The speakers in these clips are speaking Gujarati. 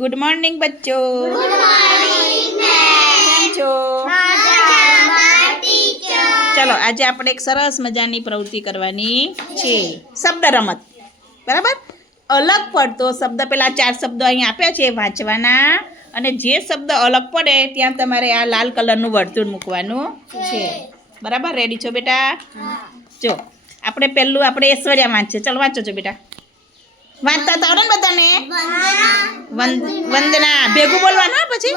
ગુડ મોર્નિંગ બચ્ચો કેમ છો? ચલો આજે આપણે એક સરસ મજાની પ્રવૃત્તિ કરવાની છે. શબ્દ રમત. બરાબર? અલગ પડતો શબ્દ પેલા ચાર શબ્દો અહીં આપ્યા છે વાંચવાના. અને જે શબ્દ અલગ પડે ત્યાં તમારે આ લાલ કલરનું વર્તુળ મૂકવાનું છે. બરાબર? રેડી છો બેટા? જો આપણે પહેલું આપણે ઐશ્વર્યા વાંચીએ. ચલો વાંચો છો બેટા? વાંચતા તો આવડે ને બધાને? વંદ- વંદના. ભેગું બોલવાનું પછી?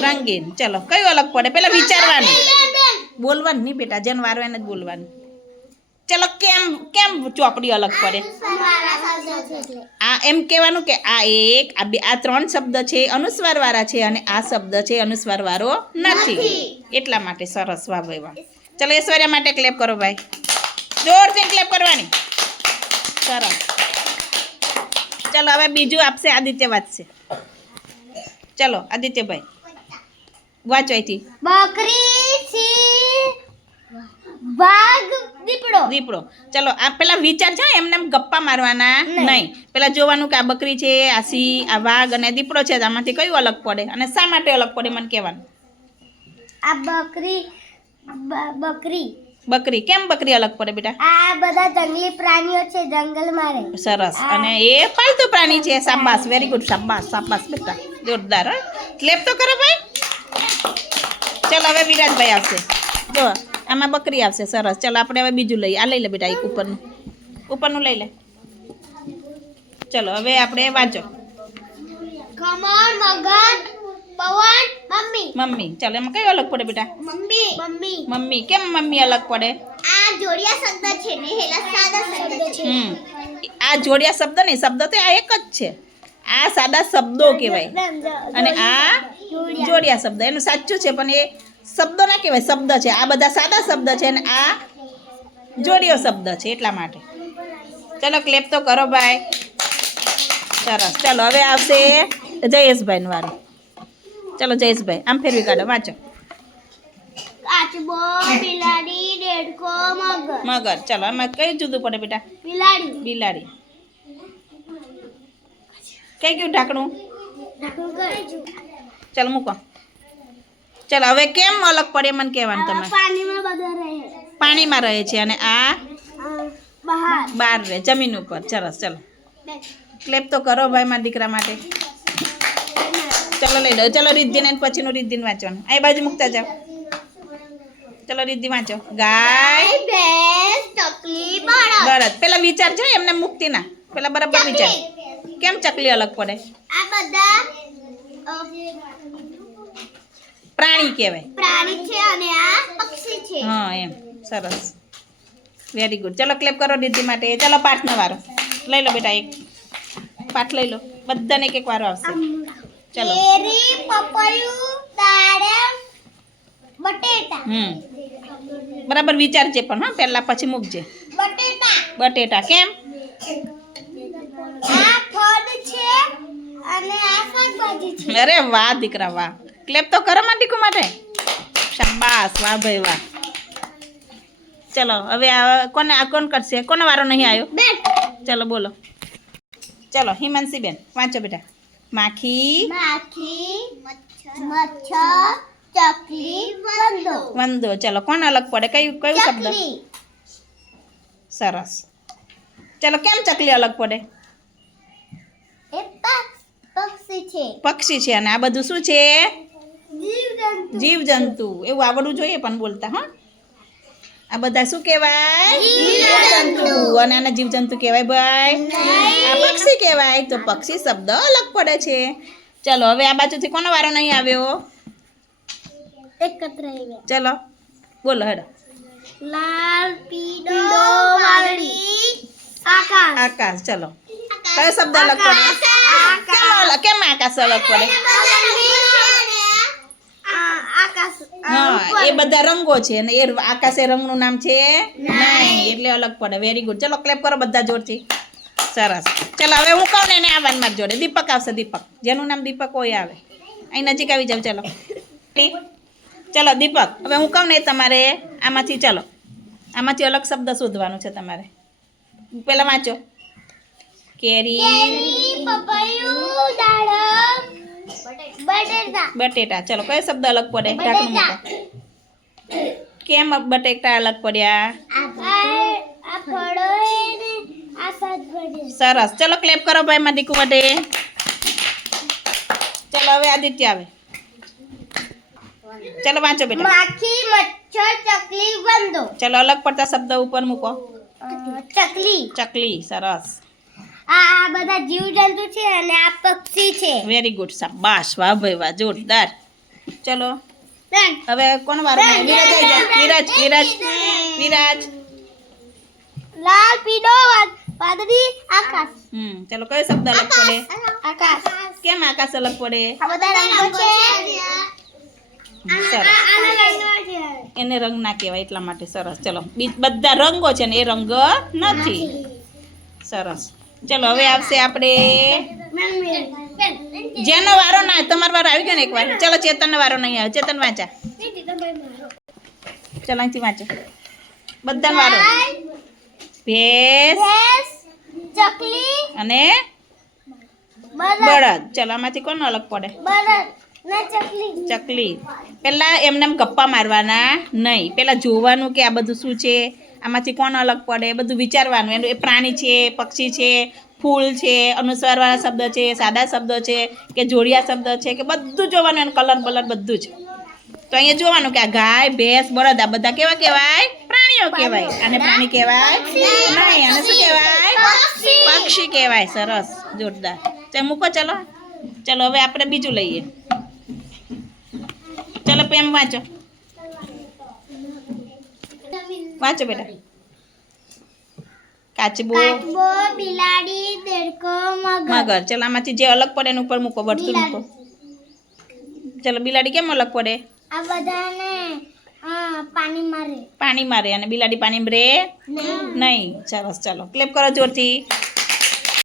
રંગીન. ચલો કયું અલગ પડે? પેલા વિચારવાનું. બોલવાનું નહીં બેટા જેને વારો એને જ બોલવાનું. ચલો કેમ કેમ ચોપડી અલગ પડે? આ એમ કહેવાનું કે આ એક આ બે આ ત્રણ શબ્દ છે અનુસ્વાર વાળા છે અને આ શબ્દ છે અનુસ્વાર વાળો નથી. એટલા માટે સરસ વાહ ભાઈ વાહ. ચલો ઐશ્વર્યા માટે ક્લેપ કરો ભાઈ. જોરથી ક્લેપ કરવાની. સરસ. ચલો હવે બીજું આપશે આદિત્ય વાંચશે ચલો આદિત્યભાઈ. વાંચો અહીંથી. બકરી વાઘ દીપડો. દીપડો. ચલો આ પેલા વિચાર છે એમને એમ ગપ્પા મારવાના? નહીં. પેલા જોવાનું કે આ બકરી છે આ સિંહ આ વાઘ અને દીપડો છે આમાંથી કયું અલગ પડે? અને શા માટે અલગ પડે મને કહેવાનું. આ બકરી બકરી. બકરી. કેમ બકરી અલગ પડે બેટા? આ બધા જંગલી પ્રાણીઓ છે જંગલમાં રહે. સરસ. અને એ પાલતુ પ્રાણી છે શાબાશ. વેરી ગુડ શાબાશ શાબાશ બેટા. જોરદાર હો. ક્લેપ તો કરો ભાઈ. ચલો હવે વિરાજભાઈ આવશે. જો આમાં બકરી આવશે. સરસ. ચલો આપણે હવે બીજું લઈએ. આ લઈ લે બેટા એક ઉપરનું. ઉપરનું લઈ લે. ચલો હવે આપણે વાંચો. ખમણ મગન પવન. મમ્મી. મમ્મી. ચાલો એમાં કયો અલગ પડે બેટા? મમ્મી. મમ્મી. મમ્મી. કેમ મમ્મી અલગ પડે? આ જોડિયા શબ્દ છે ને હેલા સાદા શબ્દ છે. હમ. આ જોડિયા શબ્દ નહીં શબ્દ તો આ એક જ છે. આ સાદા શબ્દો કહેવાય. અને આ જોડિયા શબ્દ. એનું સાચું છે પણ એ શબ્દો ના કહેવાય શબ્દ છે. આ બધા સાદા શબ્દ છે અને આ જોડિયો શબ્દ છે એટલા માટે. ચલો ક્લેપ તો કરો ભાઈ. સરસ. ચલો હવે આવશે જયેશભાઈનું વારું. ચલો જયેશભાઈ આમ ફેરવી કાઢો વાંચો. કાચબો બિલાડી દેડકો મગર. મગર. ચલો આમાં કયું જુદું પડે બેટા? બિલાડી. બિલાડી. કઈ ગયું ઢાંકણું? ચાલો મૂકો. ચાલો હવે કેમ અલગ પડે મને કહેવાનું તમે. પાણીમાં રહે. છે અને આ બહાર. રહે જમીન ઉપર. સરસ ચલો. ક્લેપ તો કરો ભાઈ મારા દીકરા માટે. ચલો લઈ લો. ચલો રિદ્ધિને પછીનું રિદ્ધિને વાંચવાનું. અહીં બાજુ મૂકતા જાઓ. ચલો રિદ્ધિ વાંચો. ગાય. ભેંસ ચકલી બળદ. બળદ. પેલા વિચાર છે એમને મુક્તિ ના. પેલા બરાબર વિચાર. કેમ ચકલી અલગ પડે? આ બધા પ્રાણી કહેવાય. પ્રાણી છે અને આ પક્ષી છે. હા એમ. સરસ. વેરી ગુડ ચલો ક્લેપ કરો રિદ્ધિ માટે. ચલો પાઠનો વારો. લઈ લો બેટા એક. પાઠ લઈ લો. બધાને એક એક વારો આવશે. ચલો. કેરી પપૈયું દાડમ બટેટા. હમ. બરાબર વિચારજે પણ હા પહેલાં પછી મૂકજે. બટેટા. બટેટા કેમ? આ ફળ છે અને આ શાકભાજી છે. અરે વાહ દીકરા વાહ. ક્લેપ તો કરો માં માટે. શાબાશ વાહ ભાઈ વાહ. ચલો હવે આ કોને આ કોણ કરશે? કોનો વારો નહીં આવ્યો? ચલો બોલો. ચલો હિમાંશી બેન વાંચો બેટા. માખી માખી મચ્છર ચકલી વંદો. વંદો. ચલો કોણ અલગ પડે? કયું કયું શબ્દ? સરસ. ચલો કેમ ચકલી અલગ પડે? પક્ષી છે. પક્ષી છે. અને આ બધું શું છે? જીવજંતુ. જીવજંતુ. એવું આવડવું જોઈએ પણ બોલતા હા. આ બધા શું કહેવાય? જીવજંતુ. અને આના જીવજંતુ કહેવાય ભાઈ? આ પક્ષી કહેવાય. તો પક્ષી શબ્દ અલગ પડે છે. ચલો હવે આ બાજુથી કોનો વારો નહીં આવ્યો? ચલો બોલો હેડો. લાલ પીળો વાદળી આકાશ. આકાશ ચલો. કયો શબ્દ અલગ પડે? કેમ આકાશ અલગ પડે? હા એ બધા રંગો છે અને એ આકાશે રંગનું નામ છે નહીં એટલે અલગ પડે. વેરી ગુડ ચલો ક્લેપ કરો બધા જોરથી. સરસ. ચલો હવે હું કહું ને એને આવવાનું મારી જોડે. દીપક આવશે દીપક. જેનું નામ દીપક હોય આવે. અહીં નજીક આવી જાવ ચલો. ચલો દીપક. હવે હું કહું ને તમારે આમાંથી ચલો. આમાંથી અલગ શબ્દ શોધવાનું છે તમારે. પહેલાં વાંચો. કેરી પપૈયું. બટેટા. બટેટા. ચલો કયો શબ્દ અલગ પડે? ઢાંકણું મૂકો. કેમ બટેટા અલગ પડ્યા? સરસ. ચલો ક્લેપ કરો ભાઈ માં દીકુ માટે. ચલો હવે આદિત્ય આવે. ચલો વાંચો બેટા. માખી મચ્છર ચકલી બંધો ચલો અલગ પડતા શબ્દ ઉપર મૂકો. ચકલી. ચકલી સરસ. આ બધા જીવજંતુ છે અને આ પક્ષી છે. વેરી ગુડ શાબાશ. વાહ ભાઈ વાહ જોરદાર. ચલો હવે કોણ વારો વિરાજ આવી જા. વિરાજ વિરાજ વિરાજ લાલ પીળો વાદળી આકાશ. હમ ચલો કયો શબ્દ અલગ પડે? આકાશ. કેમ આકાશ અલગ પડે? આ બધા રંગો છે. એને રંગ ના કહેવાય એટલા માટે સરસ. ચલો બધા રંગો છે ને એ રંગ નથી. સરસ. ચલો, હવે આવશે આપણે જેનો વારો ના તમારો વારો આવી ગયો ને એક વાર ચલો, ચેતનનો વારો નહીં આવે. ચેતન વાંચા. ચલો, અહીંથી વાંચો. બધાનો વારો. ભેંસ ચકલી અને બળદ. ચલો, આમાંથી કોણ અલગ પડે? ચકલી. પેલા એમને એમ ગપ્પા મારવાના નહીં. પહેલાં જોવાનું કે આ બધું શું છે? આમાંથી કોણ અલગ પડે, એ બધું વિચારવાનું. એનું એ પ્રાણી છે, પક્ષી છે, ફૂલ છે, અનુસ્વારવાળા શબ્દ છે, સાદા શબ્દો છે, કે જોડિયા શબ્દ છે, કે બધું જોવાનું એનું કલર બલર બધું જ. તો અહીંયા જોવાનું કે આ ગાય, ભેંસ, બળદ, આ બધા કેવા કહેવાય? પ્રાણીઓ કહેવાય. અને પ્રાણી કહેવાય? નહીં અને શું કહેવાય? પક્ષી કહેવાય. સરસ, જોરદાર. તો મૂકો, ચલો. ચલો, હવે આપણે બીજું લઈએ. ચલો, પેમ વાંચો. વાંચો બેટા. કાચબો. કાચબો બિલાડી દેડકો મગર. મગર. ચલો આમાંથી જે અલગ પડે એનું ઉપર મૂકો વર્તુળ મૂકો. ચલો બિલાડી કેમ અલગ પડે? આ બધાને પાણી મારે. પાણી મારે અને બિલાડી પાણી રે નહીં. સરસ ચલો. ક્લેપ કરો જોરથી.